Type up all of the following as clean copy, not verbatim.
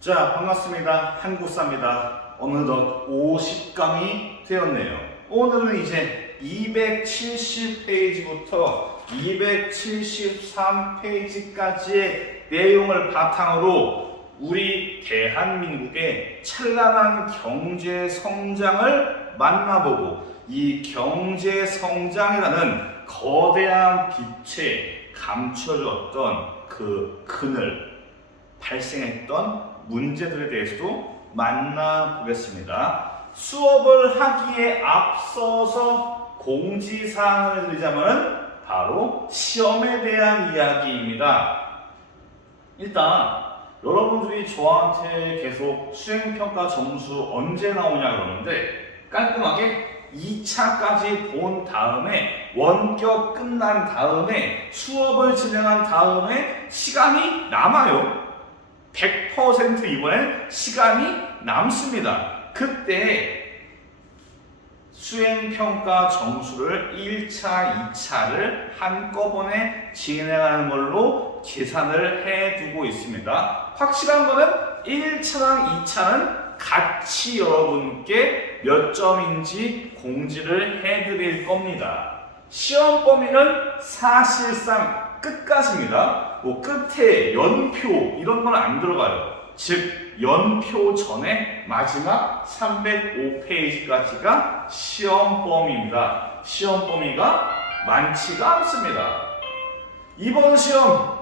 자, 반갑습니다. 한국사입니다. 어느덧 50강이 되었네요. 오늘은 이제 270페이지부터 273페이지까지의 내용을 바탕으로 우리 대한민국의 찬란한 경제 성장을 만나보고 이 경제 성장이라는 거대한 빛에 감춰졌던 그 그늘, 발생했던 문제들에 대해서도 만나보겠습니다. 수업을 하기에 앞서서 공지사항을 드리자면 바로 시험에 대한 이야기입니다. 일단 여러분들이 저한테 계속 수행평가 점수 언제 나오냐 그러는데 깔끔하게 2차까지 본 다음에 원격 끝난 다음에 수업을 진행한 다음에 시간이 남아요. 100% 이번엔 시간이 남습니다. 그때 수행평가 점수를 1차, 2차를 한꺼번에 진행하는 걸로 계산을 해두고 있습니다. 확실한 거는 1차랑 2차는 같이 여러분께 몇 점인지 공지를 해드릴 겁니다. 시험 범위는 사실상 끝까지입니다. 뭐 끝에 연표 이런 건 안 들어가요. 즉 연표 전에 마지막 305페이지까지가 시험 범위입니다. 시험 범위가 많지가 않습니다. 이번 시험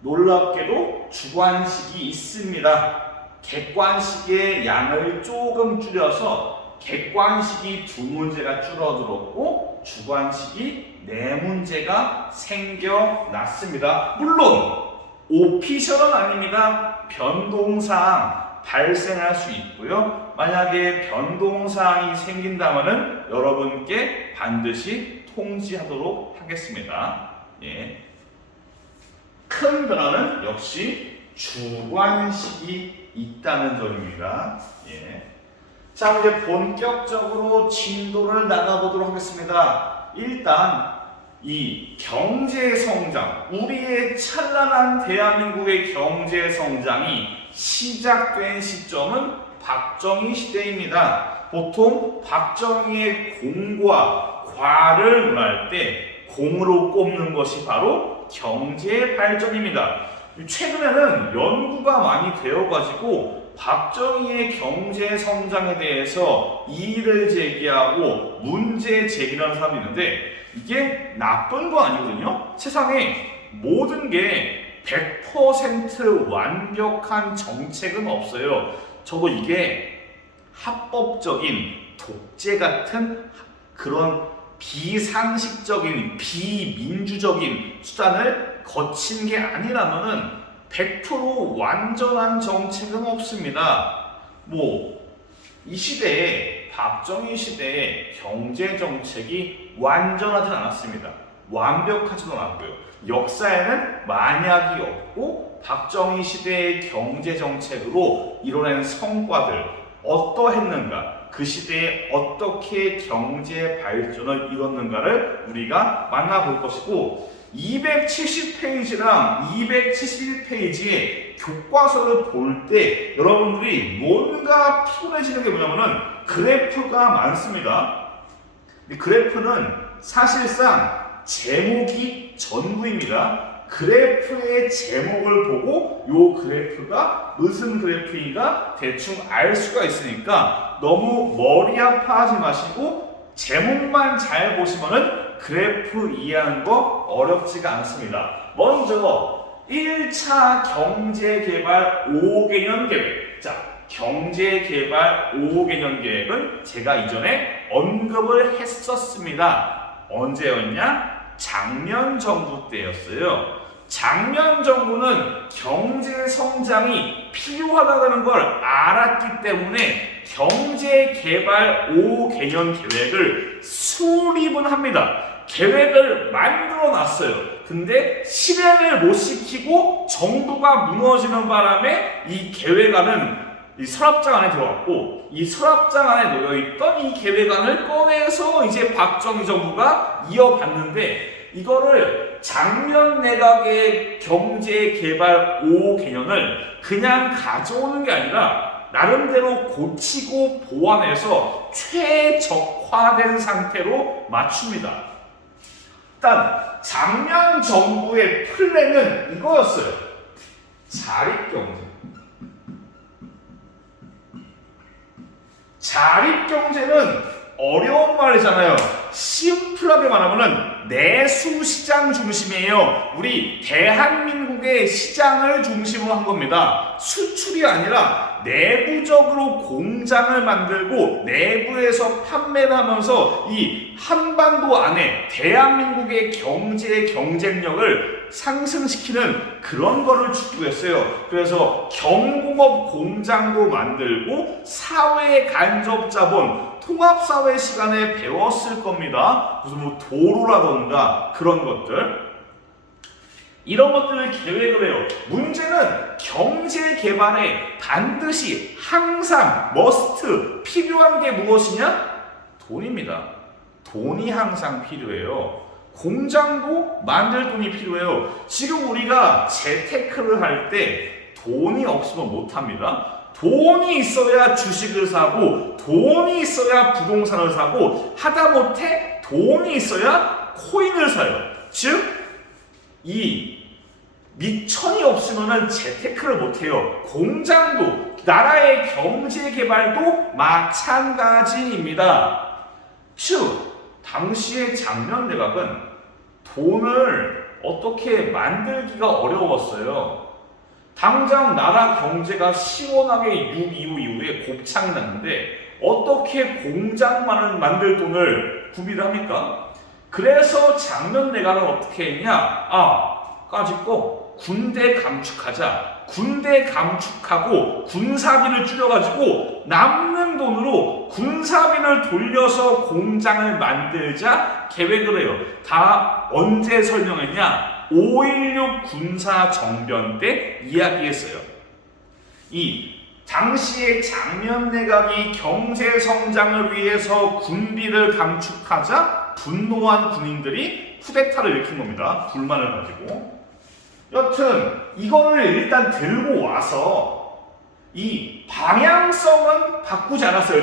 놀랍게도 주관식이 있습니다. 객관식의 양을 조금 줄여서 객관식이 2문제가 줄어들었고 주관식이 4문제가 생겨났습니다. 물론 오피셜은 아닙니다. 변동사항 발생할 수 있고요. 만약에 변동사항이 생긴다면 여러분께 반드시 통지하도록 하겠습니다. 예. 큰 변화는 역시 주관식이 있다는 점입니다. 예. 자, 이제 본격적으로 진도를 나가보도록 하겠습니다. 일단 이 경제 성장, 우리의 찬란한 대한민국의 경제 성장이 시작된 시점은 박정희 시대입니다. 보통 박정희의 공과 과를 논할 때 공으로 꼽는 것이 바로 경제 발전입니다. 최근에는 연구가 많이 되어가지고 박정희의 경제 성장에 대해서 이의를 제기하고 문제 제기하는 사람이 있는데 이게 나쁜 거 아니거든요. 세상에 모든 게 100% 완벽한 정책은 없어요. 저도 이게 합법적인 독재 같은 그런 비상식적인 비민주적인 수단을 거친 게 아니라면은 100% 완전한 정책은 없습니다. 이 시대에 박정희 시대의 경제 정책이 완전하진 않았습니다. 완벽하지도 않았고요. 역사에는 만약이 없고 박정희 시대의 경제 정책으로 이뤄낸 성과들 어떠했는가, 그 시대에 어떻게 경제 발전을 이뤘는가를 우리가 만나볼 것이고 270페이지랑 271페이지의 교과서를 볼 때 여러분들이 뭔가 피곤해지는 게 뭐냐면은 그래프가 많습니다. 그래프는 사실상 제목이 전부입니다. 그래프의 제목을 보고 이 그래프가 무슨 그래프인가 대충 알 수가 있으니까 너무 머리 아파하지 마시고 제목만 잘 보시면은 그래프 이해하는 거 어렵지가 않습니다. 먼저 1차 경제개발 5개년 계획. 자, 경제개발 5개년 계획은 제가 이전에 언급을 했었습니다. 언제였냐? 작년 정부 때였어요. 작년 정부는 경제 성장이 필요하다는 걸 알았기 때문에 경제개발 5개년 계획을 수립은 합니다. 계획을 만들어 놨어요. 근데 실행을 못 시키고 정부가 무너지는 바람에 이 계획안은 이 서랍장 안에 들어갔고 이 서랍장 안에 놓여있던 이 계획안을 꺼내서 이제 박정희 정부가 이어봤는데 이거를 장면 내각의 경제개발 5개년을 그냥 가져오는 게 아니라 나름대로 고치고 보완해서 최적화된 상태로 맞춥니다. 일단 작년 정부의 플랜은 이거였어요. 자립경제. 자립경제는 어려운 말이잖아요. 심플하게 말하면은 내수 시장 중심이에요. 우리 대한민국의 시장을 중심으로 한 겁니다. 수출이 아니라 내부적으로 공장을 만들고 내부에서 판매를 하면서 이 한반도 안에 대한민국의 경제의 경쟁력을 상승시키는 그런 거를 추구했어요. 그래서 경공업 공장도 만들고 사회 간접 자본 통합사회 시간에 배웠을 겁니다. 무슨 뭐 도로라던가 그런 것들. 이런 것들을 계획을 해요. 문제는 경제 개발에 반드시 항상 머스트 필요한 게 무엇이냐? 돈입니다. 돈이 항상 필요해요. 공장도 만들 돈이 필요해요. 지금 우리가 재테크를 할 때 돈이 없으면 못합니다. 돈이 있어야 주식을 사고 돈이 있어야 부동산을 사고 하다못해 돈이 있어야 코인을 사요. 즉 이 미천이 없으면 재테크를 못해요. 공장도 나라의 경제 개발도 마찬가지입니다. 즉 당시의 장면 내각은 돈을 어떻게 만들기가 어려웠어요. 당장 나라 경제가 시원하게 6.25 이후에 곱창이 났는데 어떻게 공장만을 만들 돈을 구비를 합니까? 그래서 장면 내각은 어떻게 했냐? 까짓거 군대 감축하자. 군대 감축하고 군사비를 줄여가지고 남는 돈으로 군사비를 돌려서 공장을 만들자 계획을 해요. 다 언제 설명했냐? 5.16 군사정변 때 이야기했어요. 이 당시에 장면 내각이 경제 성장을 위해서 군비를 감축하자 분노한 군인들이 쿠데타를 일으킨 겁니다. 불만을 가지고. 여튼 이거를 일단 들고 와서 이 방향성은 바꾸지 않았어요.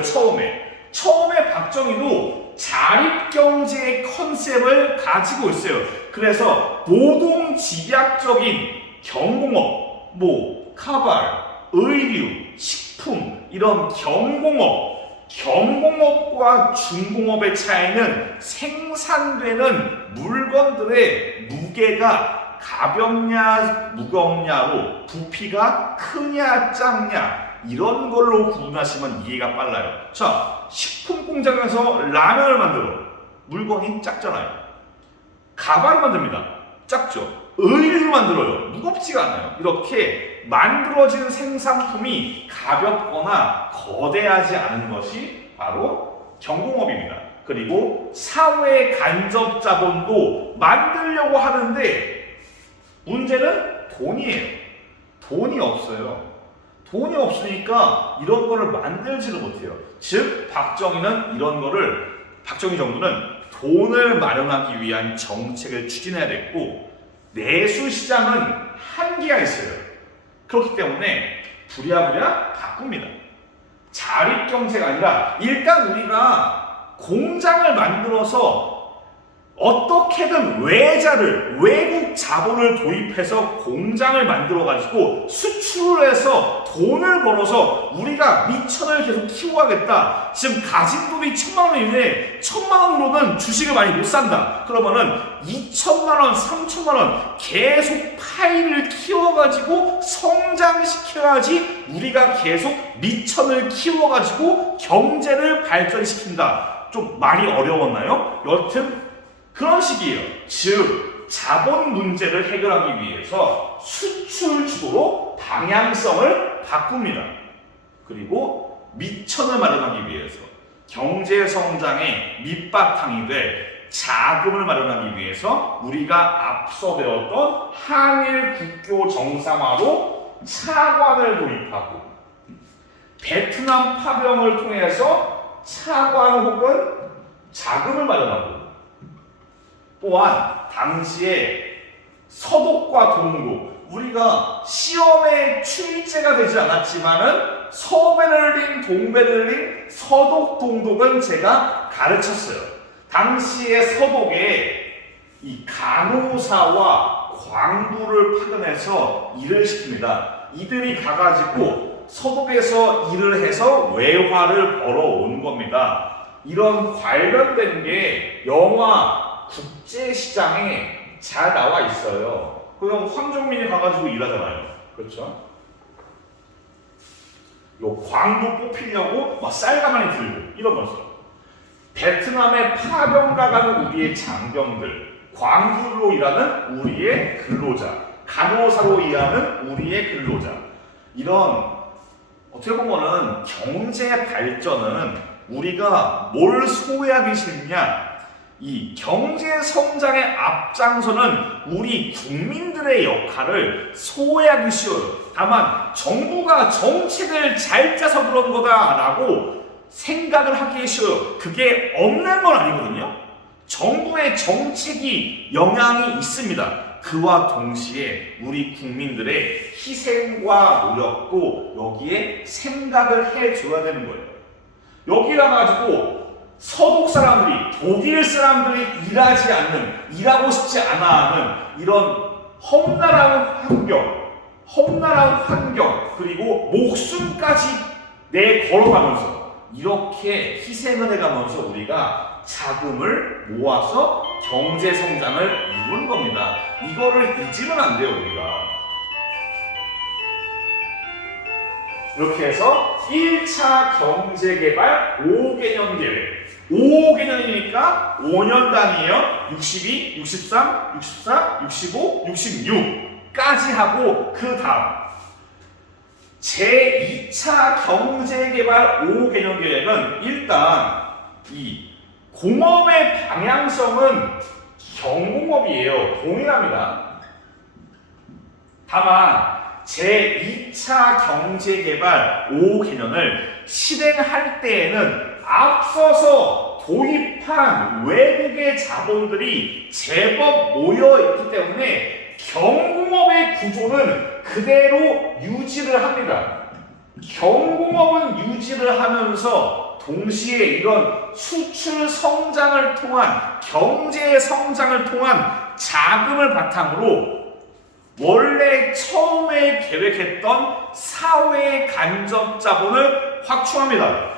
처음에 박정희도 자립경제의 컨셉을 가지고 있어요. 그래서 노동집약적인 경공업, 카발, 의류, 식품 이런 경공업과 중공업의 차이는 생산되는 물건들의 무게가 가볍냐 무겁냐로 부피가 크냐 작냐 이런 걸로 구분하시면 이해가 빨라요. 자, 식품 공장에서 라면을 만들어. 물건이 작잖아요. 가발을 만듭니다. 작죠. 의류를 만들어요. 무겁지가 않아요. 이렇게 만들어진 생산품이 가볍거나 거대하지 않은 것이 바로 경공업입니다. 그리고 사회 간접 자본도 만들려고 하는데 문제는 돈이에요. 돈이 없어요. 돈이 없으니까 이런 거를 만들지를 못해요. 즉 박정희 정부는 돈을 마련하기 위한 정책을 추진해야 됐고 내수 시장은 한계가 있어요. 그렇기 때문에 부랴부랴 바꿉니다. 자립경제가 아니라 일단 우리가 공장을 만들어서 어떻게든 외국 자본을 도입해서 공장을 만들어가지고 수출을 해서 돈을 벌어서 우리가 미천을 계속 키워가겠다. 지금 가진 돈이 1,000만 원인데 1,000만 원으로는 주식을 많이 못 산다. 그러면은 2,000만 원, 3,000만 원 계속 파이를 키워가지고 성장시켜야지 우리가 계속 미천을 키워가지고 경제를 발전시킨다. 좀 말이 어려웠나요? 여튼 그런 식이에요. 즉 자본 문제를 해결하기 위해서 수출 주도로 방향성을 바꿉니다. 그리고 미천을 마련하기 위해서 경제 성장의 밑바탕이 될 자금을 마련하기 위해서 우리가 앞서 배웠던 한일 국교 정상화로 차관을 도입하고 베트남 파병을 통해서 차관 혹은 자금을 마련하고 또한 당시에 서독과 동독, 우리가 시험에 출제가 되지 않았지만은 서베를린, 동베를린, 서독, 동독은 제가 가르쳤어요. 당시에 서독에 이 간호사와 광부를 파견해서 일을 시킵니다. 이들이 가가지고 서독에서 일을 해서 외화를 벌어온 겁니다. 이런 관련된 게 영화 국제시장에 잘 나와 있어요. 그럼 황정민이 가가지고 일하잖아요. 그렇죠? 요 광부 뽑히려고 막 쌀가마니 들고 이러면서 베트남에 파병 가가는 우리의 장병들, 광부로 일하는 우리의 근로자, 간호사로 일하는 우리의 근로자, 이런 어떻게 보면은 경제 발전은 우리가 뭘 소외하기 싫냐, 이 경제 성장의 앞장서는 우리 국민들의 역할을 소외하기 쉬워요. 다만 정부가 정책을 잘 짜서 그런 거다라고 생각을 하기 쉬워요. 그게 없는 건 아니거든요. 정부의 정책이 영향이 있습니다. 그와 동시에 우리 국민들의 희생과 노력도 여기에 생각을 해줘야 되는 거예요. 여기라 가지고 서독 사람들이, 독일 사람들이 일하지 않는, 일하고 싶지 않아 하는 이런 험난한 환경, 그리고 목숨까지 내걸어가면서 이렇게 희생을 해가면서 우리가 자금을 모아서 경제 성장을 이룬 겁니다. 이거를 잊으면 안 돼요, 우리가. 이렇게 해서 1차 경제개발 5개년 계획. 5개년이니까 5년 단위예요. 62, 63, 64, 65, 66까지 하고 그 다음 제2차 경제개발 5개년 계획은 일단 이 공업의 방향성은 경공업이에요. 동일합니다. 다만 제2차 경제개발 5개년을 실행할 때에는 앞서서 도입한 외국의 자본들이 제법 모여있기 때문에 경공업의 구조는 그대로 유지를 합니다. 경공업은 유지를 하면서 동시에 이런 수출 성장을 통한, 경제 성장을 통한 자금을 바탕으로 원래 처음에 계획했던 사회 간접 자본을 확충합니다.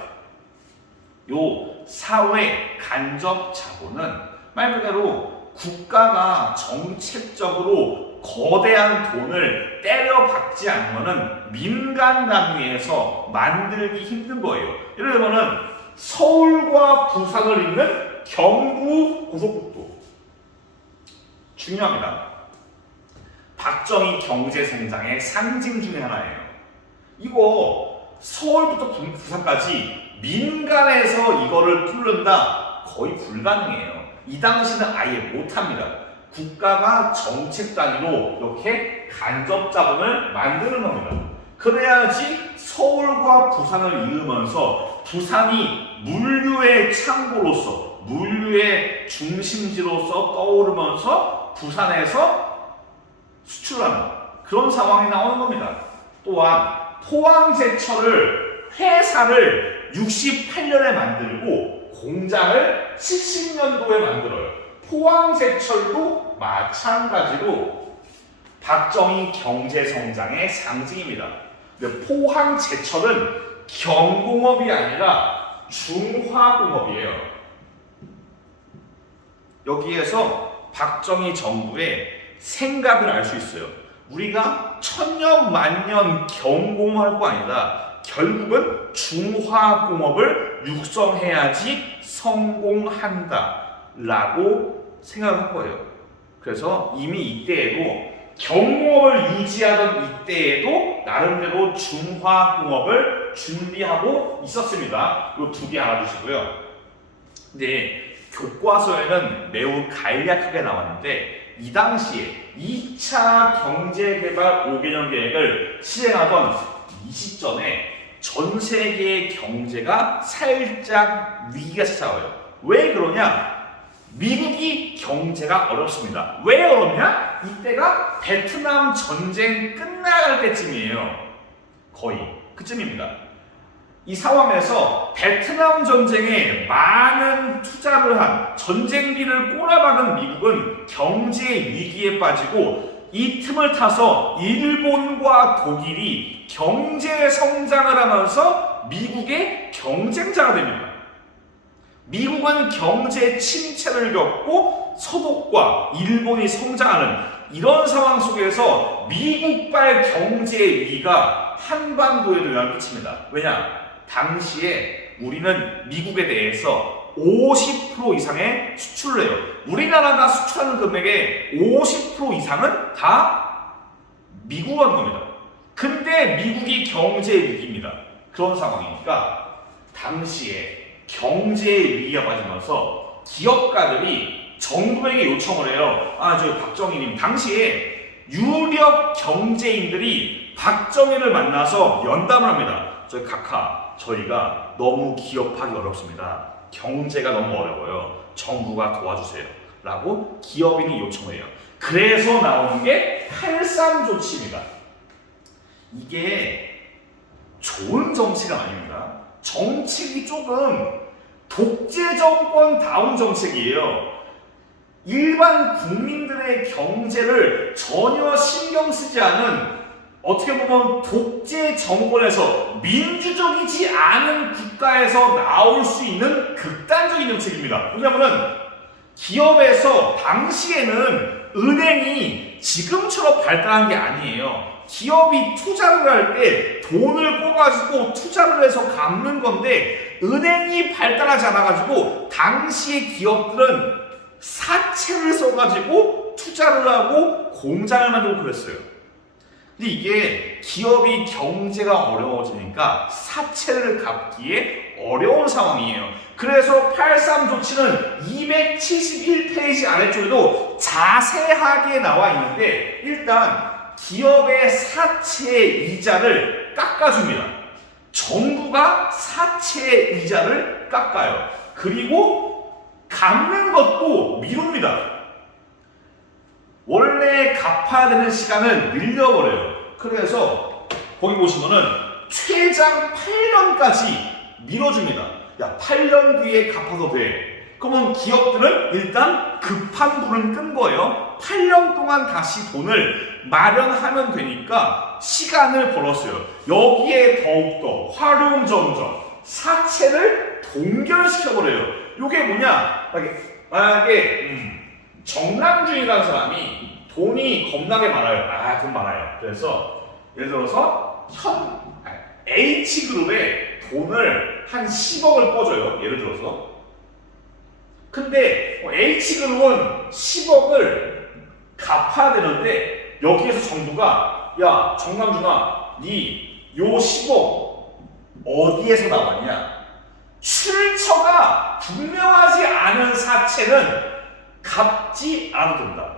요 사회 간접 자본은 말 그대로 국가가 정책적으로 거대한 돈을 때려박지 않으면 민간 단위에서 만들기 힘든 거예요. 예를 들면 서울과 부산을 잇는 경부 고속국도 중요합니다. 박정희 경제성장의 상징 중에 하나예요. 이거 서울부터 부산까지 민간에서 이거를 뚫는다? 거의 불가능해요. 이 당시는 아예 못합니다. 국가가 정책 단위로 이렇게 간접 자본을 만드는 겁니다. 그래야지 서울과 부산을 이으면서 부산이 물류의 창고로서, 물류의 중심지로서 떠오르면서 부산에서 수출하는 그런 상황이 나오는 겁니다. 또한 포항제철을 회사를 68년에 만들고 공장을 70년도에 만들어요. 포항제철도 마찬가지로 박정희 경제성장의 상징입니다. 근데 포항제철은 경공업이 아니라 중화공업이에요. 여기에서 박정희 정부의 생각을 알 수 있어요. 우리가 천년 만년 경공할 거 아니다. 결국은 중화공업을 육성해야지 성공한다 라고 생각을 한 거예요. 그래서 이미 이때에도 경공업을 유지하던 이때에도 나름대로 중화공업을 준비하고 있었습니다. 이 두 개 알아두시고요. 근데 교과서에는 매우 간략하게 나왔는데 이 당시에 2차 경제개발 5개년 계획을 실행하던 이 시점에 전 세계의 경제가 살짝 위기가 찾아와요. 왜 그러냐? 미국이 경제가 어렵습니다. 왜 어렵냐? 이때가 베트남 전쟁 끝나갈 때쯤이에요. 거의 그쯤입니다. 이 상황에서 베트남 전쟁에 많은 투자를 한 전쟁비를 꼬라박은 미국은 경제 위기에 빠지고 이 틈을 타서 일본과 독일이 경제 성장을 하면서 미국의 경쟁자가 됩니다. 미국은 경제 침체를 겪고 서독과 일본이 성장하는 이런 상황 속에서 미국발 경제 위기가 한반도에도 영향을 끼칩니다. 왜냐? 당시에 우리는 미국에 대해서 50% 이상의 수출을 해요. 우리나라가 수출하는 금액의 50% 이상은 다 미국 하는 겁니다. 근데 미국이 경제 위기입니다. 그런 상황이니까 당시에 경제 위기가 빠지면서 기업가들이 정부에게 요청을 해요. 저희 박정희님, 당시에 유력 경제인들이 박정희를 만나서 면담을 합니다. 저희 각하, 저희가 너무 기업하기 어렵습니다. 경제가 너무 어려워요. 정부가 도와주세요. 라고 기업인이 요청해요. 그래서 나오는 게 8.3 조치입니다. 이게 좋은 정치가 아닙니다. 정책이 조금 독재 정권다운 정책이에요. 일반 국민들의 경제를 전혀 신경 쓰지 않은, 어떻게 보면 독재 정권에서 민주적이지 않은 국가에서 나올 수 있는 극단적인 정책입니다. 왜냐하면 기업에서 당시에는 은행이 지금처럼 발달한 게 아니에요. 기업이 투자를 할 때 돈을 꿔가지고 투자를 해서 갚는 건데, 은행이 발달하지 않아가지고 당시의 기업들은 사채를 써가지고 투자를 하고 공장을 만들고 그랬어요. 근데 이게 기업이 경제가 어려워지니까 사채를 갚기에 어려운 상황이에요. 그래서 8.3 조치는 271페이지 아래쪽에도 자세하게 나와 있는데, 일단 기업의 사채 이자를 깎아줍니다. 정부가 사채 이자를 깎아요. 그리고 갚는 것도 미룹니다. 원래 갚아야 되는 시간을 늘려버려요. 그래서 거기 보시면은 최장 8년까지 밀어줍니다. 야, 8년 뒤에 갚아도 돼. 그러면 기업들은 일단 급한 불은 끈 거예요. 8년 동안 다시 돈을 마련하면 되니까 시간을 벌었어요. 여기에 더욱더 활용점점 사채를 동결시켜버려요. 이게 뭐냐? 만약에 정남준이라는 사람이 돈이 겁나게 많아요. 돈 많아요. 그래서 예를 들어서 H그룹에 돈을 한 10억을 꿔줘요. 예를 들어서. 근데 H그룹은 10억을 갚아야 되는데, 여기에서 정부가 야, 정남준아, 니 요 10억 어디에서 나왔냐? 출처가 분명하지 않은 사채는 갚지 않아도 된다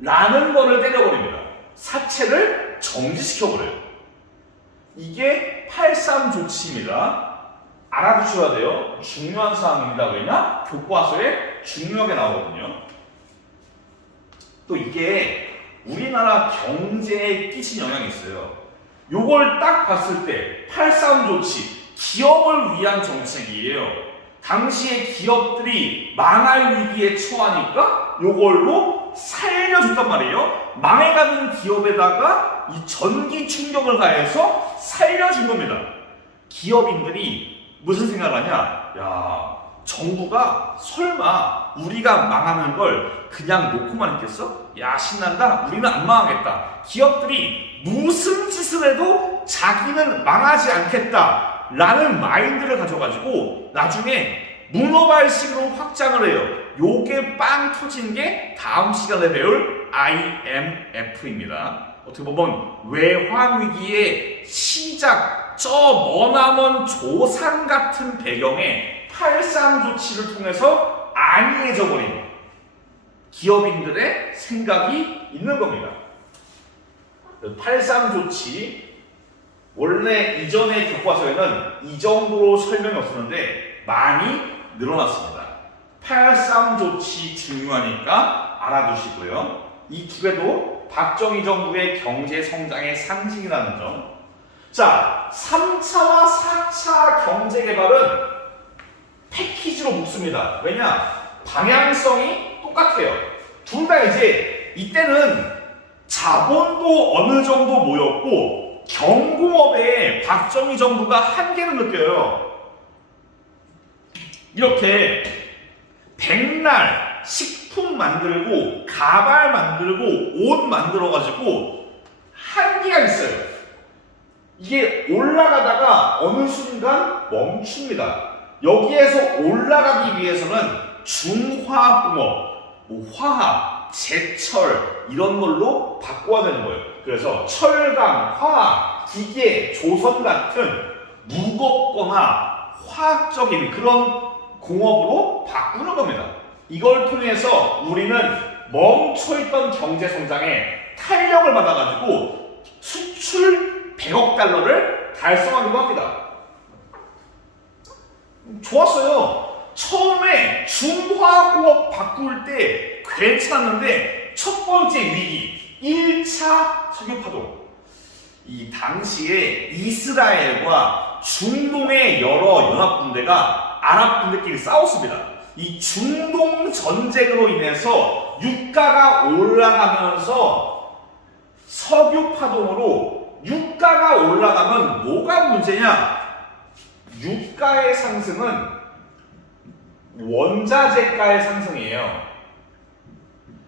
라는 거를 때려버립니다. 사채를 정지시켜버려요. 이게 8.3 조치입니다. 알아두셔야 돼요. 중요한 사항입니다. 왜냐? 교과서에 중요하게 나오거든요. 또 이게 우리나라 경제에 끼친 영향이 있어요. 요걸 딱 봤을 때 8.3 조치, 기업을 위한 정책이에요. 당시에 기업들이 망할 위기에 처하니까 요걸로 살려줬단 말이에요. 망해가는 기업에다가 이 전기 충격을 가해서 살려준 겁니다. 기업인들이 무슨 생각을 하냐? 야, 정부가 설마 우리가 망하는 걸 그냥 놓고만 있겠어? 야, 신난다. 우리는 안 망하겠다. 기업들이 무슨 짓을 해도 자기는 망하지 않겠다 라는 마인드를 가져가지고 나중에 문어발식으로 확장을 해요. 요게 빵 터진 게 다음 시간에 배울 IMF입니다. 어떻게 보면 외환위기의 시작, 저 머나먼 조상 같은 배경에 8.3 조치를 통해서 안이해져 버린 기업인들의 생각이 있는 겁니다. 8.3 조치, 원래 이전의 교과서에는 이 정도로 설명이 없었는데 많이 늘어났습니다. 8.3 조치 중요하니까 알아두시고요. 이 두 개도 박정희 정부의 경제 성장의 상징이라는 점. 자, 3차와 4차 경제 개발은 패키지로 묶습니다. 왜냐? 방향성이 똑같아요. 둘 다 이제 이때는 자본도 어느 정도 모였고 경공업에 박정희 정부가 한계를 느껴요. 이렇게 백날 식품 만들고 가발 만들고 옷 만들어가지고 한계가 있어요. 이게 올라가다가 어느 순간 멈춥니다. 여기에서 올라가기 위해서는 중화학공업, 화학, 제철 이런 걸로 바꿔야 되는 거예요. 그래서 철강, 화학, 기계, 조선 같은 무겁거나 화학적인 그런 공업으로 바꾸는 겁니다. 이걸 통해서 우리는 멈춰있던 경제 성장에 탄력을 받아가지고 수출 100억 달러를 달성하기도 합니다. 좋았어요. 처음에 중화공업 바꿀 때 괜찮았는데 첫 번째 위기 1차 석유파동. 이 당시에 이스라엘과 중동의 여러 연합군대가 아랍군대끼리 싸웠습니다. 이 중동 전쟁으로 인해서 유가가 올라가면서 석유파동으로 유가가 올라가면 뭐가 문제냐? 유가의 상승은 원자재가의 상승이에요.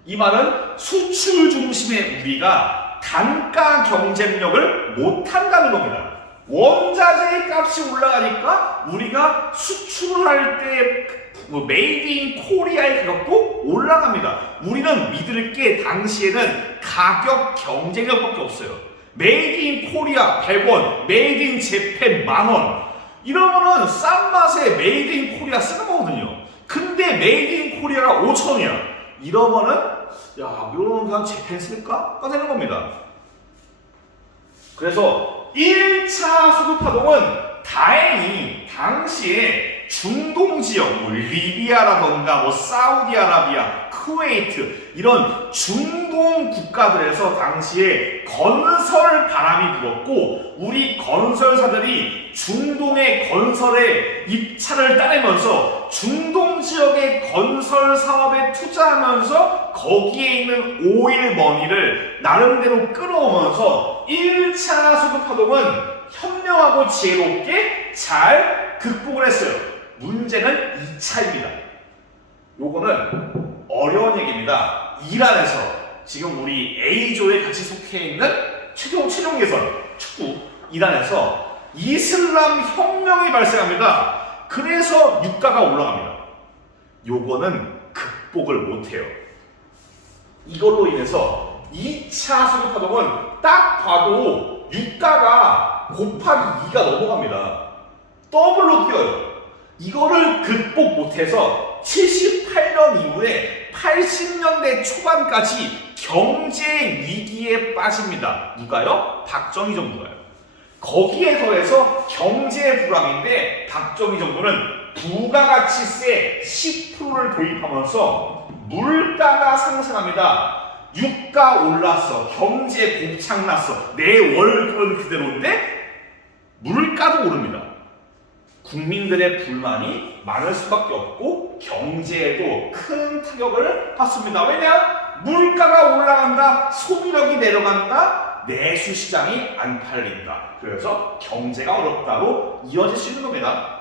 이 말은 수출 중심의 우리가 단가 경쟁력을 못한다는 겁니다. 원자재 값이 올라가니까 우리가 수출을 할 때 메이드 인 코리아의 가격도 올라갑니다. 우리는 믿을 게 당시에는 가격 경쟁력밖에 없어요. 메이드 인 코리아 100원, 메이드 인 재팬 만원. 이러면은 싼 맛에 메이드 인 코리아 쓰는 거거든요. 근데 메이드 인 코리아가 5천원이야. 이러면은 야, 이러면 그냥 재팬 쓸까? 가 되는 겁니다. 그래서 1차 석유파동은 다행히 당시에 중동 지역, 리비아라던가 사우디아라비아, 쿠웨이트 이런 중동 국가들에서 당시에 건설 바람이 불었고 우리 건설사들이 중동의 건설에 입찰을 따내면서 중동 지역의 건설 사업에 투자하면서 거기에 있는 오일 머니를 나름대로 끌어오면서 1차 석유파동은 현명하고 지혜롭게 잘 극복을 했어요. 문제는 2차입니다. 요거는 어려운 얘기입니다. 이란에서 지금 우리 A조에 같이 속해 있는 최종 예선 축구 이란에서 이슬람 혁명이 발생합니다. 그래서 유가가 올라갑니다. 요거는 극복을 못해요. 이걸로 인해서 2차 석유파동은 딱 봐도 유가가 곱하기 2가 넘어갑니다. 더블로 뛰어요. 이거를 극복 못해서 78년 이후에 80년대 초반까지 경제 위기에 빠집니다. 누가요? 박정희 정부가요. 거기에 더해서 경제 불황인데 박정희 정부는 부가가치세 10%를 도입하면서 물가가 상승합니다. 유가 올랐어. 경제 곱창났어. 내 월급은 그대로인데 물가도 오릅니다. 국민들의 불만이 많을 수밖에 없고 경제에도 큰 타격을 받습니다. 왜냐? 물가가 올라간다, 소비력이 내려간다, 내수 시장이 안 팔린다. 그래서 경제가 어렵다로 이어질 수 있는 겁니다.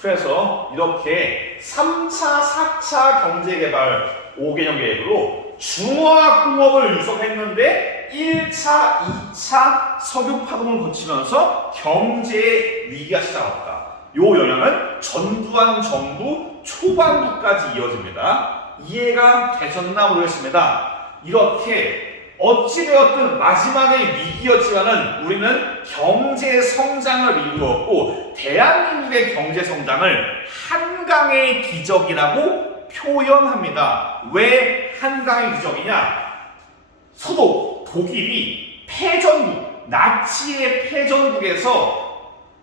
그래서 이렇게 3차, 4차 경제개발 5개년 계획으로 중화학공업을 유성했는데 1차, 2차 석유파동을 거치면서 경제 위기가 시작했다. 요 영향은 전두환 정부 초반부까지 이어집니다. 이해가 되셨나 모르겠습니다. 이렇게 어찌되었든 마지막에 위기였지만은 우리는 경제 성장을 이루었고 대한민국의 경제 성장을 한강의 기적이라고 표현합니다. 왜 한강의 기적이냐? 서독 독일이 패전국, 나치의 패전국에서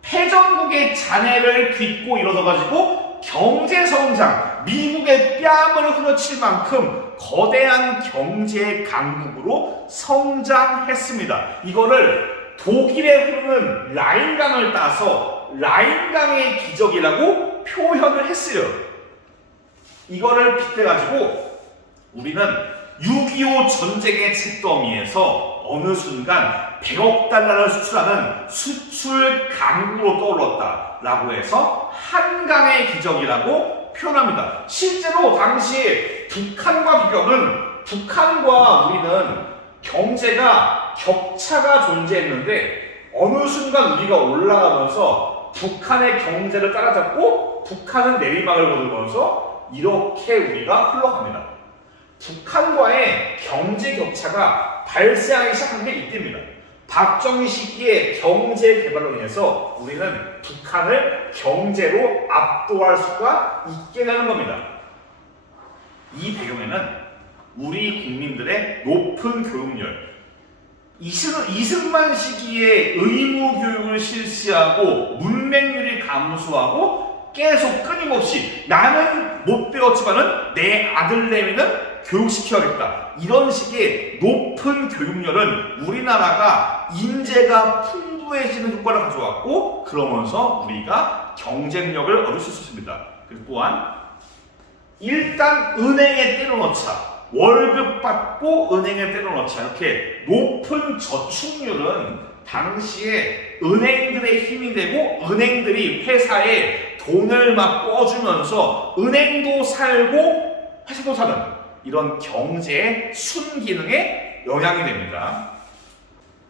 패전국의 잔해를 딛고 일어서가지고 경제 성장, 미국의 뺨을 후려칠 만큼 거대한 경제 강국으로 성장했습니다. 이거를 독일에 흐르는 라인강을 따서 라인강의 기적이라고 표현을 했어요. 이거를 빗대가지고 우리는 6.25 전쟁의 잿더미에서 어느 순간 100억 달러를 수출하는 수출 강국으로 떠올랐다 라고 해서 한강의 기적이라고 표현합니다. 실제로 당시에 북한과 비교는 북한과 우리는 경제가 격차가 존재했는데 어느 순간 우리가 올라가면서 북한의 경제를 따라잡고 북한은 내리막을 거두면서 이렇게 우리가 흘러갑니다. 북한과의 경제 격차가 발생하기 시작한 게 이때입니다. 박정희 시기에 경제 개발로 인해서 우리는 북한을 경제로 압도할 수가 있게 되는 겁니다. 이 배경에는 우리 국민들의 높은 교육열, 이승만 시기에 의무 교육을 실시하고 문맹률이 감소하고 계속 끊임없이 나는 못 배웠지만은 내 아들내미는 교육시켜야겠다. 이런 식의 높은 교육열은 우리나라가 인재가 풍부해지는 효과를 가져왔고 그러면서 우리가 경쟁력을 얻을 수 있습니다. 그리고 또한 일단 은행에 때려넣자. 월급 받고 은행에 때려넣자. 이렇게 높은 저축률은 당시에 은행들의 힘이 되고 은행들이 회사에 돈을 막 꿔주면서 은행도 살고 회사도 사는 이런 경제의 순기능에 영향이 됩니다.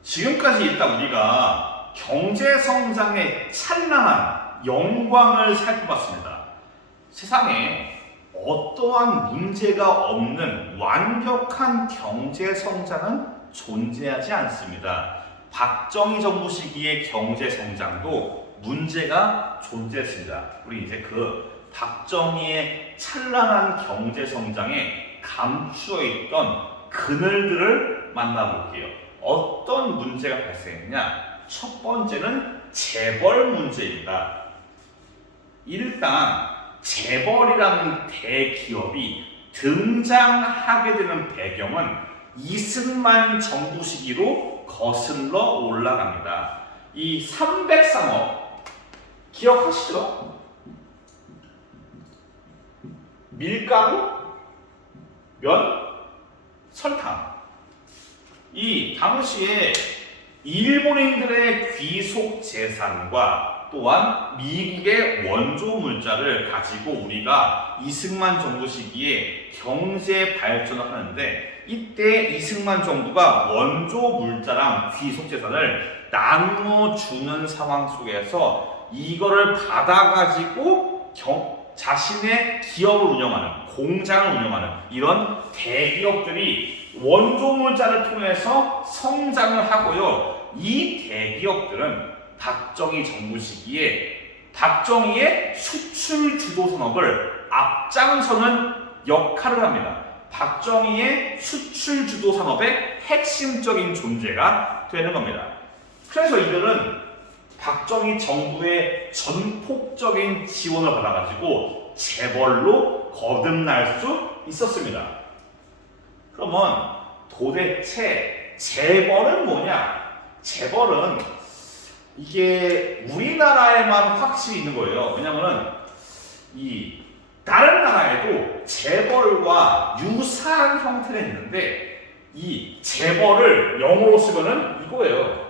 지금까지 일단 우리가 경제 성장의 찬란한 영광을 살펴봤습니다. 세상에 어떠한 문제가 없는 완벽한 경제 성장은 존재하지 않습니다. 박정희 정부 시기의 경제 성장도 문제가 존재했습니다. 우리 이제 그 박정희의 찬란한 경제 성장에 감추어 있던 그늘들을 만나볼게요. 어떤 문제가 발생했냐? 첫 번째는 재벌 문제입니다. 일단 재벌이라는 대기업이 등장하게 되는 배경은 이승만 정부 시기로 거슬러 올라갑니다. 이 303억 기억하시죠? 밀가루, 면, 설탕. 이 당시에 일본인들의 귀속 재산과 또한 미국의 원조 물자를 가지고 우리가 이승만 정부 시기에 경제 발전을 하는데 이때 이승만 정부가 원조 물자랑 귀속 재산을 나눠주는 상황 속에서 이거를 받아가지고 자신의 기업을 운영하는 공장을 운영하는 이런 대기업들이 원조 물자를 통해서 성장을 하고요. 이 대기업들은 박정희 정부 시기에 박정희의 수출 주도 산업을 앞장서는 역할을 합니다. 박정희의 수출 주도 산업의 핵심적인 존재가 되는 겁니다. 그래서 이들은 박정희 정부의 전폭적인 지원을 받아가지고 재벌로 거듭날 수 있었습니다. 그러면 도대체 재벌은 뭐냐? 재벌은 이게 우리나라에만 확실히 있는 거예요. 왜냐면은 이 다른 나라에도 재벌과 유사한 형태는 있는데 이 재벌을 영어로 쓰면은 이거예요.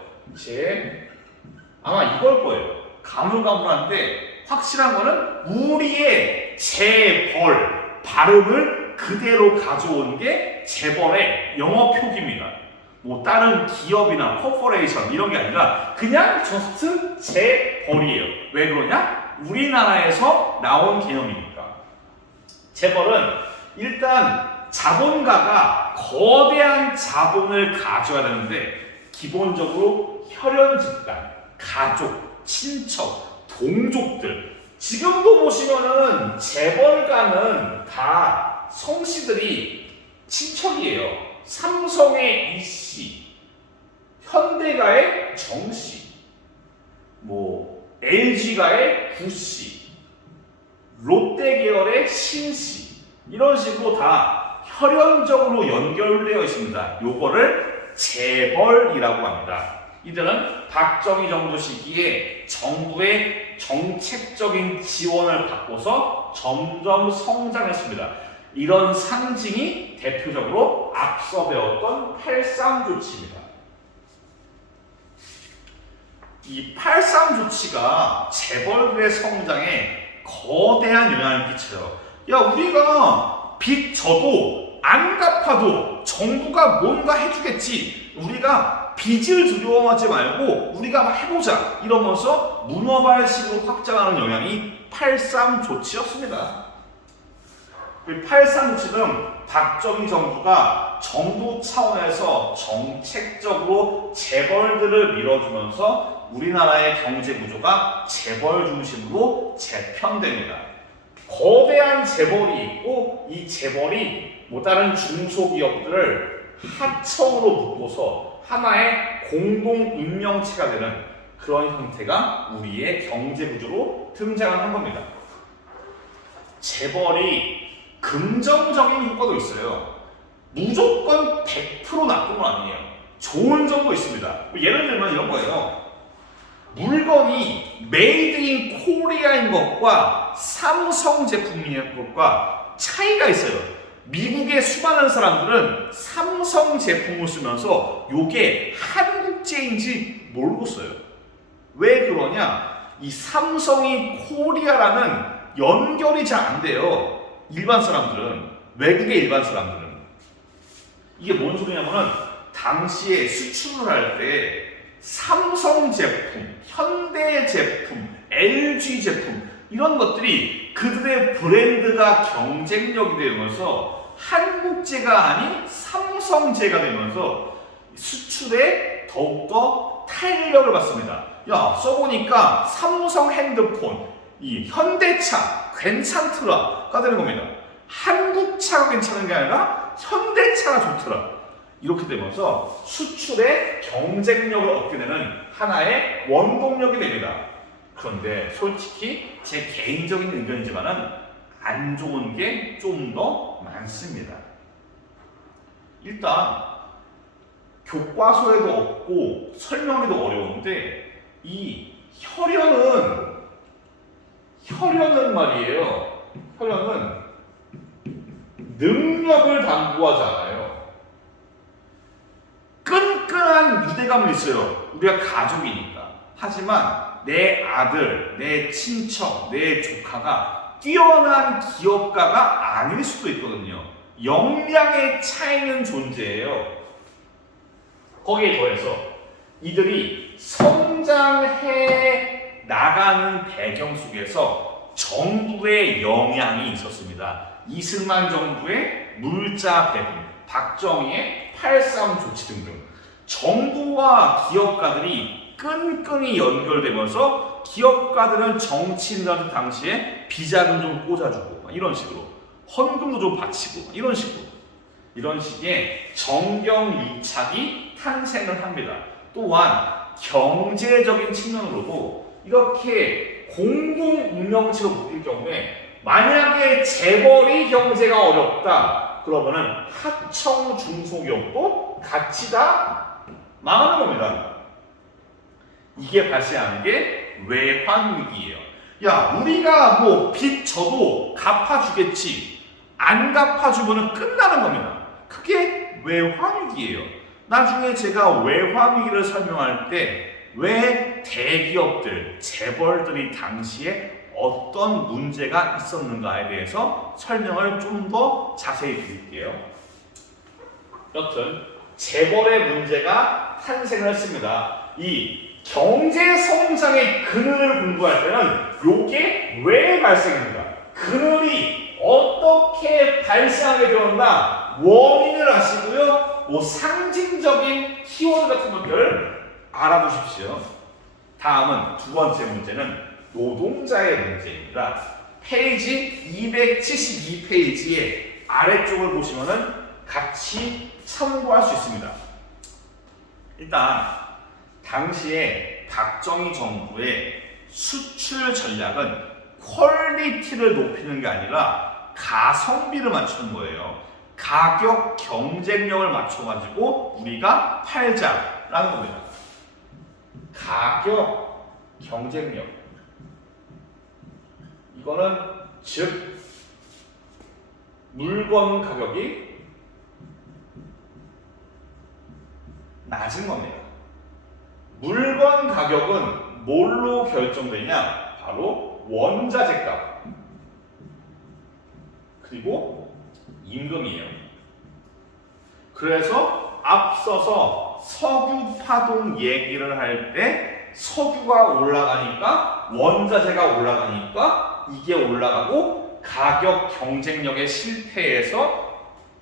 아마 이걸 거예요. 가물가물한데 확실한 거는 우리의 재벌 발음을 그대로 가져온 게 재벌의 영어 표기입니다. 뭐 다른 기업이나 코퍼레이션 이런 게 아니라 그냥 저스트 재벌이에요. 왜 그러냐? 우리나라에서 나온 개념이니까. 재벌은 일단 자본가가 거대한 자본을 가져야 되는데 기본적으로 혈연 집단, 가족, 친척, 동족들 지금도 보시면은 재벌가는 다 성씨들이 친척이에요. 삼성의 이씨, 현대가의 정씨, 뭐 LG가의 구씨, 롯데 계열의 신씨 이런 식으로 다 혈연적으로 연결되어 있습니다. 요거를 재벌이라고 합니다. 이들은 박정희 정부 시기에 정부의 정책적인 지원을 받고서 점점 성장했습니다. 이런 상징이 대표적으로 앞서 배웠던 8.3 조치입니다. 이 8.3 조치가 재벌들의 성장에 거대한 영향을 끼쳐요. 야, 우리가 빚 져도 안 갚아도 정부가 뭔가 해주겠지. 우리가 빚을 두려워하지 말고 우리가 막 해보자. 이러면서 문어발식으로 확장하는 영향이 8.3 조치였습니다. 8.3 조치는 박정희 정부가 정부 차원에서 정책적으로 재벌들을 밀어주면서 우리나라의 경제 구조가 재벌 중심으로 재편됩니다. 거대한 재벌이 있고 이 재벌이 다른 중소기업들을 하청으로 묶어서 하나의 공동 운명체가 되는 그런 형태가 우리의 경제 구조로 등장한 겁니다. 재벌이 긍정적인 효과도 있어요. 무조건 100% 나쁜 건 아니에요. 좋은 점도 있습니다. 예를 들면 이런 거예요. 물건이 메이드 인 코리아인 것과 삼성 제품인 것과 차이가 있어요. 미국의 수많은 사람들은 삼성 제품을 쓰면서 이게 한국제인지 모르고 써요. 왜 그러냐? 이 삼성이 코리아라는 연결이 잘 안 돼요. 일반 사람들은, 외국의 일반 사람들은. 이게 뭔 소리냐면은 당시에 수출을 할 때 삼성 제품, 현대 제품, LG 제품 이런 것들이 그들의 브랜드가 경쟁력이 되면서 한국제가 아닌 삼성제가 되면서 수출에 더욱더 탄력을 받습니다. 야, 써보니까 삼성 핸드폰, 이 현대차 괜찮더라가 되는 겁니다. 한국차가 괜찮은 게 아니라 현대차가 좋더라. 이렇게 되면서 수출의 경쟁력을 얻게 되는 하나의 원동력이 됩니다. 그런데 솔직히 제 개인적인 의견이지만은 안 좋은 게 좀 더 많습니다. 일단 교과서에도 없고 설명에도 어려운데 이 혈연은 말이에요. 혈연은 능력을 담보하지 않아요. 끈끈한 유대감은 있어요. 우리가 가족이니까. 하지만 내 아들, 내 친척, 내 조카가 뛰어난 기업가가 아닐 수도 있거든요. 역량의 차이는 존재해요. 거기에 더해서 이들이 성장해 나가는 배경 속에서 정부의 영향이 있었습니다. 이승만 정부의 물자 배분, 박정희의 8.3 조치 등등. 정부와 기업가들이 끈끈이 연결되면서 기업가들은 정치인들한테 당시에 비자금 좀 꽂아주고 이런 식으로 헌금도 좀 바치고 이런 식의 정경유착이 탄생을 합니다. 또한 경제적인 측면으로도 이렇게 공동 운명체로 묶일 경우에 만약에 재벌이 경제가 어렵다 그러면은 하청 중소기업도 같이 다 망하는 겁니다. 이게 발생하는 게 외환위기예요. 야, 우리가 빚 져도 갚아주겠지. 안 갚아주면 끝나는 겁니다. 그게 외환위기예요. 나중에 제가 외환위기를 설명할 때 왜 대기업들, 재벌들이 당시에 어떤 문제가 있었는가에 대해서 설명을 좀 더 자세히 드릴게요. 여튼 재벌의 문제가 탄생을 했습니다. 이 경제 성장의 그늘을 공부할 때는 요게 왜 발생합니다. 그늘이 어떻게 발생하게 되었나 원인을 아시고요. 상징적인 키워드 같은 것들을 알아두십시오. 다음은 두 번째 문제는 노동자의 문제입니다. 페이지 272페이지의 아래쪽을 보시면은 같이 참고할 수 있습니다. 일단 당시에 박정희 정부의 수출 전략은 퀄리티를 높이는 게 아니라 가성비를 맞추는 거예요. 가격 경쟁력을 맞춰가지고 우리가 팔자라는 겁니다. 가격 경쟁력. 이거는 즉 물건 가격이 낮은 겁니다. 물건 가격은 뭘로 결정되냐? 바로 원자재 값 그리고 임금이에요. 그래서 앞서서 석유 파동 얘기를 할 때 석유가 올라가니까 원자재가 올라가니까 이게 올라가고 가격 경쟁력의 실패에서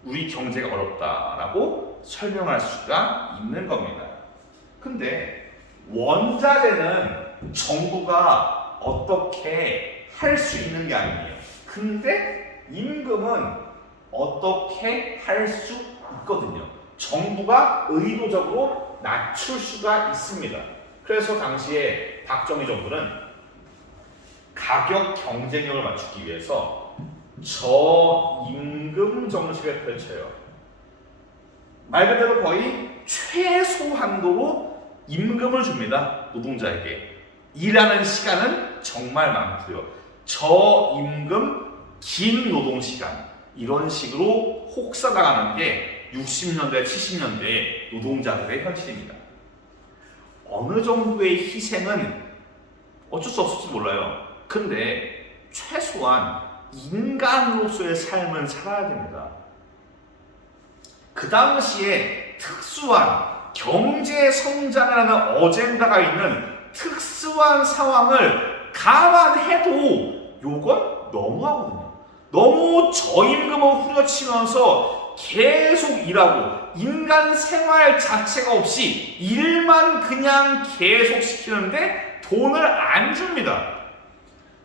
우리 경제가 어렵다라고 설명할 수가 있는 겁니다. 근데 원자재는 정부가 어떻게 할 수 있는 게 아니에요. 근데 임금은 어떻게 할 수 있거든요. 정부가 의도적으로 낮출 수가 있습니다. 그래서 당시에 박정희 정부는 가격 경쟁력을 맞추기 위해서 저임금 정책을 펼쳐요. 말 그대로 거의 최소한도로 임금을 줍니다. 노동자에게. 일하는 시간은 정말 많고요. 저임금, 긴 노동시간 이런 식으로 혹사당하는 게 60년대, 70년대의 노동자들의 현실입니다. 어느 정도의 희생은 어쩔 수 없을지 몰라요. 근데 최소한 인간으로서의 삶은 살아야 됩니다. 그 당시에 특수한 경제 성장이라는 어젠다가 있는 특수한 상황을 감안해도 요건 너무하거든요. 너무 저임금을 후려치면서 계속 일하고 인간 생활 자체가 없이 일만 그냥 계속 시키는데 돈을 안 줍니다.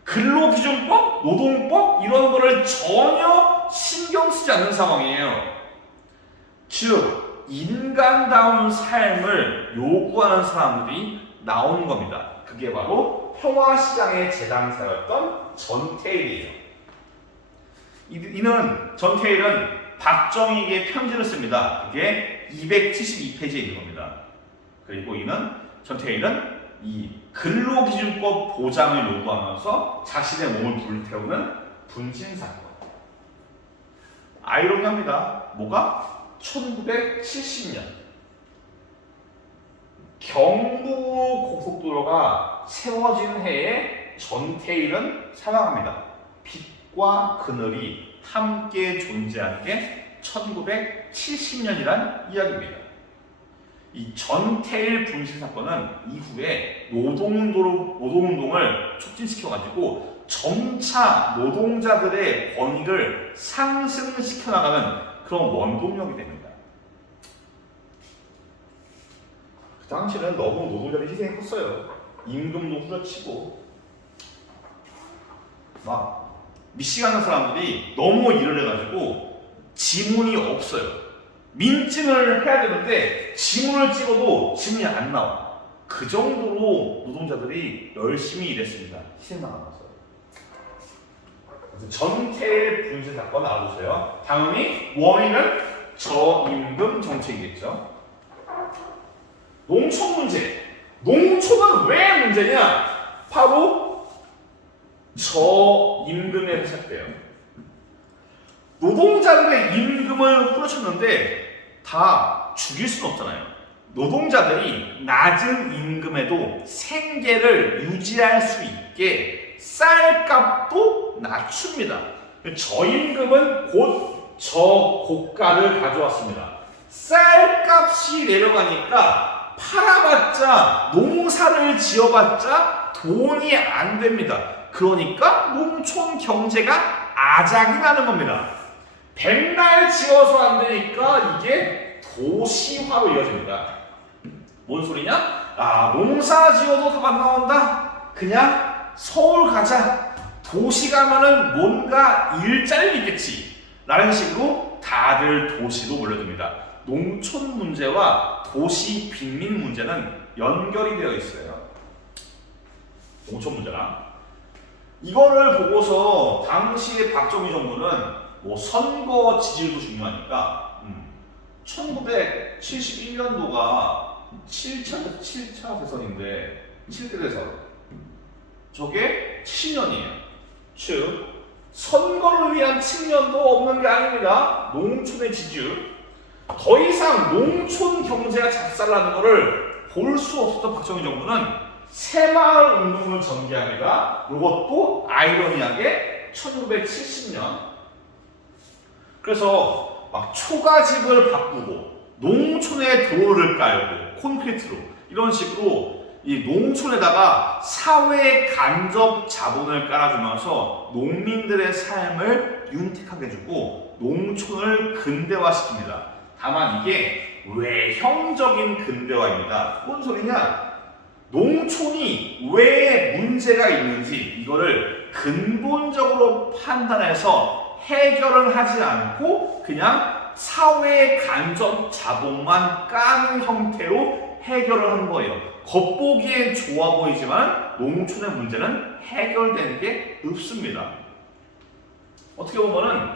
근로기준법, 노동법 이런 거를 전혀 신경 쓰지 않는 상황이에요. 즉 인간다운 삶을 요구하는 사람들이 나오는 겁니다. 그게 바로 평화시장의 재당사였던 전태일이에요. 전태일은 박정희에게 편지를 씁니다. 그게 272페이지에 있는 겁니다. 그리고 전태일은 이 근로기준법 보장을 요구하면서 자신의 몸을 불태우는 분신사건. 아이러니합니다. 뭐가? 1970년 경부고속도로가 세워진 해에 전태일은 사망합니다. 빛과 그늘이 함께 존재한 게 1970년이란 이야기입니다. 이 전태일 분신 사건은 이후에 노동운동을 촉진시켜가지고 점차 노동자들의 권익을 상승시켜 나가는 그런 원동력이 됩니다. 그 당시는 너무 노동자들이 희생이 컸어요. 임금도 후려치고 막 미시간 사람들이 너무 일을 해가지고 지문이 없어요. 민증을 해야 되는데 지문을 찍어도 지문이 안 나와. 그 정도로 노동자들이 열심히 일했습니다. 희생당하면서. 전태일 분신 사건 나와주세요. 당연히 원인은 저임금 정책이겠죠. 농촌 문제. 농촌은 왜 문제냐? 바로 저임금에서 시작돼요. 노동자들의 임금을 후려쳤는데 다 죽일 수는 없잖아요. 노동자들이 낮은 임금에도 생계를 유지할 수 있게 쌀값도 낮춥니다. 저임금은 곧 저고가를 가져왔습니다. 쌀값이 내려가니까 팔아봤자 농사를 지어봤자 돈이 안 됩니다. 그러니까 농촌 경제가 아작이 나는 겁니다. 백날 지어서 안 되니까 이게 도시화로 이어집니다. 뭔 소리냐? 농사 지어도 답 안 나온다? 그냥 서울 가자. 도시 가면은 뭔가 일자리 있겠지. 라는 식으로 다들 도시로 몰려듭니다. 농촌 문제와 도시 빈민 문제는 연결이 되어 있어요. 농촌 문제랑. 이거를 보고서 당시의 박정희 정부는 뭐 선거 지지율도 중요하니까 1971년도가 7차 대선인데 7대 대선 저게 7년이에요. 즉 선거를 위한 측면도 없는 게 아닙니다. 농촌의 지지율. 더 이상 농촌 경제가 작살나는 것을 볼 수 없었던 박정희 정부는 새마을 운동을 전개합니다. 이것도 아이러니하게 1970년. 그래서 막 초가집을 바꾸고 농촌에 도로를 깔고 콘크리트로 이런 식으로 이 농촌에다가 사회 간접 자본을 깔아주면서 농민들의 삶을 윤택하게 해주고 농촌을 근대화시킵니다. 다만 이게 외형적인 근대화입니다. 뭔 소리냐? 농촌이 왜 문제가 있는지 이거를 근본적으로 판단해서 해결을 하지 않고 그냥 사회 간접 자본만 까는 형태로 해결을 한 거예요. 겉보기엔 좋아 보이지만 농촌의 문제는 해결되는 게 없습니다. 어떻게 보면은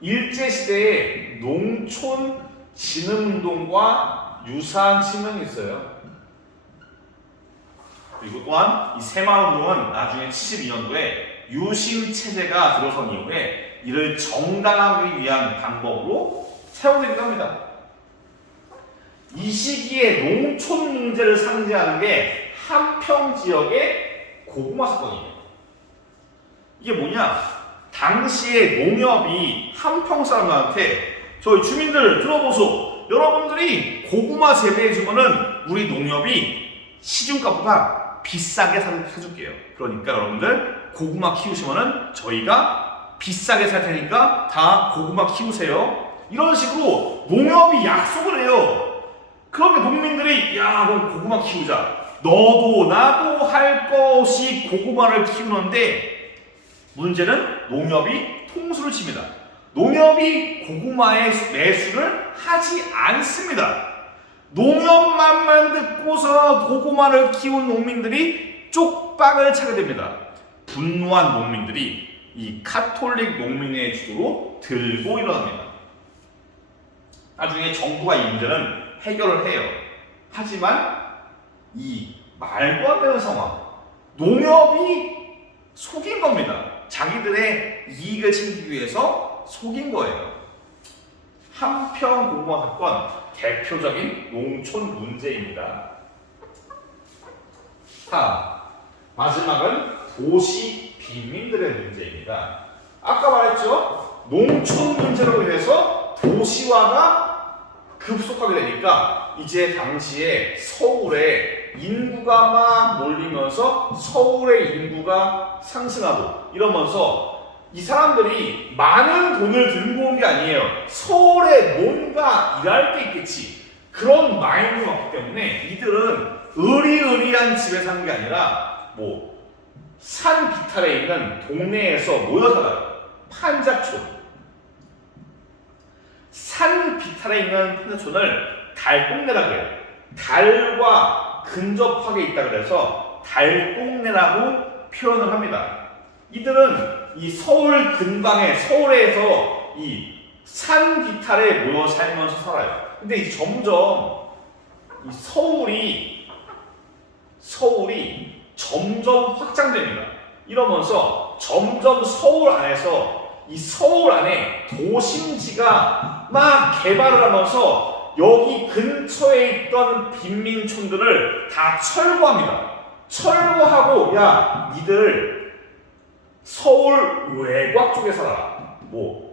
일제시대의 농촌 진흥운동과 유사한 측면이 있어요. 그리고 또한 이 새마을운동은 나중에 72년도에 유신체제가 들어선 이후에 이를 정당화하기 위한 방법으로 세워내기도 합니다. 이 시기에 농촌 문제를 상징하는 게 한평 지역의 고구마 사건이에요. 이게 뭐냐? 당시에 농협이 한평 사람들한테 저희 주민들 들어보소. 여러분들이 고구마 재배해주면은 우리 농협이 시중가보다 비싸게 사줄게요. 그러니까 여러분들 고구마 키우시면은 저희가 비싸게 살 테니까 다 고구마 키우세요. 이런 식으로 농협이 약속을 해요. 그러면 농민들이 야 그럼 고구마 키우자. 너도 나도 할 것이 고구마를 키우는데 문제는 농협이 통수를 칩니다. 농협이 고구마의 매수를 하지 않습니다. 농협만만 듣고서 고구마를 키운 농민들이 쪽박을 차게 됩니다. 분노한 농민들이 이 카톨릭 농민의 주도로 들고 일어납니다. 나중에 정부가 이 문제는 해결을 해요. 하지만 이 말도 안 되는 상황, 농협이 속인 겁니다. 자기들의 이익을 챙기기 위해서 속인 거예요. 한평 고구마 사건 대표적인 농촌 문제입니다. 마지막은 도시 빈민들의 문제입니다. 아까 말했죠? 농촌 문제로 인해서 도시화가 급속하게 되니까 이제 당시에 서울에 인구가 막 몰리면서 서울의 인구가 상승하고 이러면서 이 사람들이 많은 돈을 들고 온 게 아니에요. 서울에 뭔가 일할 게 있겠지. 그런 마인드가 없기 때문에 이들은 으리으리한 집에 사는 게 아니라 뭐 산 비탈에 있는 동네에서 모여 살아요. 판자촌. 산 비탈에 있는 판자촌을 달동네라고 해요. 달과 근접하게 있다 그래서 달동네라고 표현을 합니다. 이들은 이 서울 근방에 서울에서 이 산 비탈에 모여 살면서 살아요. 근데 이제 점점 이 서울이 점점 확장됩니다. 이러면서 점점 서울 안에서 이 서울 안에 도심지가 막 개발을 하면서 여기 근처에 있던 빈민촌들을 다 철거합니다. 철거하고 야 니들 서울 외곽 쪽에 살아라. 뭐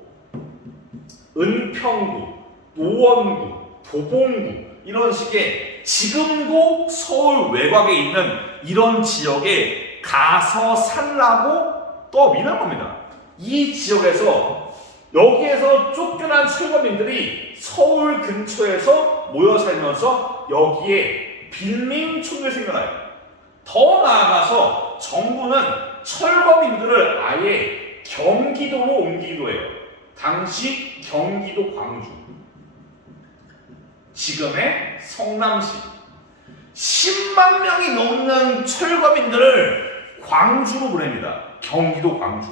은평구, 노원구, 도봉구 이런 식의 지금도 서울 외곽에 있는 이런 지역에 가서 살라고 떠미는 겁니다. 이 지역에서 여기에서 쫓겨난 철거민들이 서울 근처에서 모여 살면서 여기에 빈민촌들이 생겨나요. 더 나아가서 정부는 철거민들을 아예 경기도로 옮기기도 해요. 당시 경기도 광주, 지금의 성남시 10만 명이 넘는 철거민들을 광주로 보냅니다. 경기도 광주.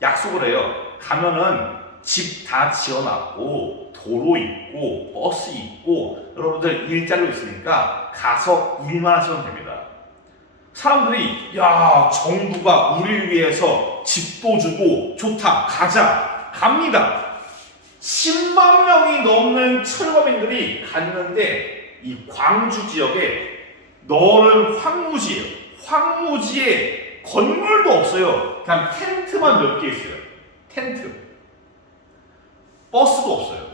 약속을 해요. 가면은 집 다 지어놨고 도로 있고 버스 있고 여러분들 일자리도 있으니까 가서 일만 하시면 됩니다. 사람들이 야, 정부가 우리를 위해서 집도 주고 좋다, 가자, 갑니다. 10만 명이 넘는 철거민들이 갔는데 이 광주 지역에 너른 황무지예요. 황무지에 건물도 없어요. 그냥 텐트만 몇 개 있어요. 텐트. 버스도 없어요.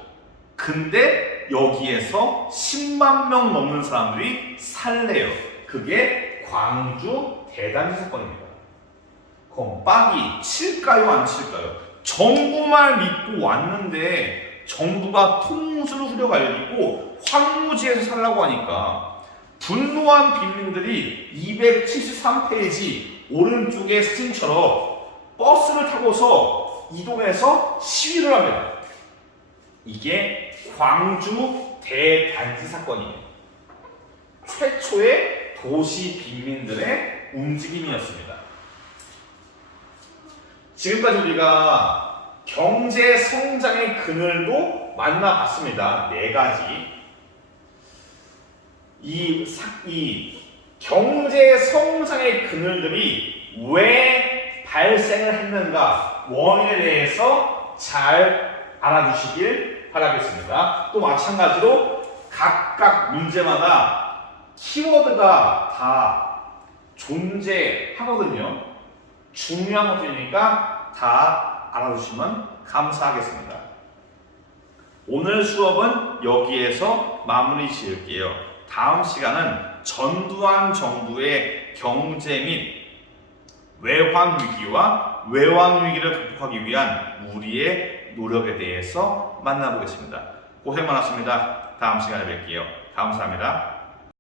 근데 여기에서 10만 명 넘는 사람들이 살래요. 그게 광주 대단지 사건입니다. 그럼 빡이 칠까요, 안 칠까요? 정부만 믿고 왔는데 정부가 통수를 후려갈리고 황무지에서 살라고 하니까 분노한 빈민들이 273페이지 오른쪽의 사진처럼 버스를 타고서 이동해서 시위를 합니다. 이게 광주 대단지 사건이에요. 최초의 도시 빈민들의 움직임이었습니다. 지금까지 우리가 경제 성장의 그늘도 만나봤습니다. 4가지. 이 경제 성장의 그늘들이 왜 발생을 했는가 원인에 대해서 잘 알아주시길 바라겠습니다. 또 마찬가지로 각각 문제마다 키워드가 다 존재하거든요. 중요한 것들이니까 다 알아두시면 감사하겠습니다. 오늘 수업은 여기에서 마무리 지을게요. 다음 시간은 전두환 정부의 경제 및 외환 위기와 외환 위기를 극복하기 위한 우리의 노력에 대해서 만나보겠습니다. 고생 많았습니다. 다음 시간에 뵐게요. 감사합니다.